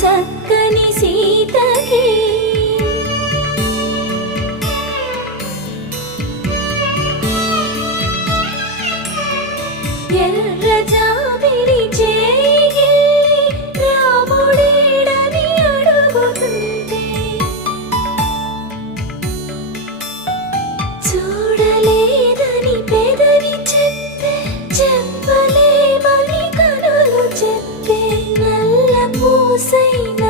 చక్కని సీతకి ఎర్ర జాబిలి చేయి రాముడేడని అడుగుతుంటే చూడలేదని పెదవి చెప్పే చెప్పలేమని కనులు చెప్పే నల్ల పూసైన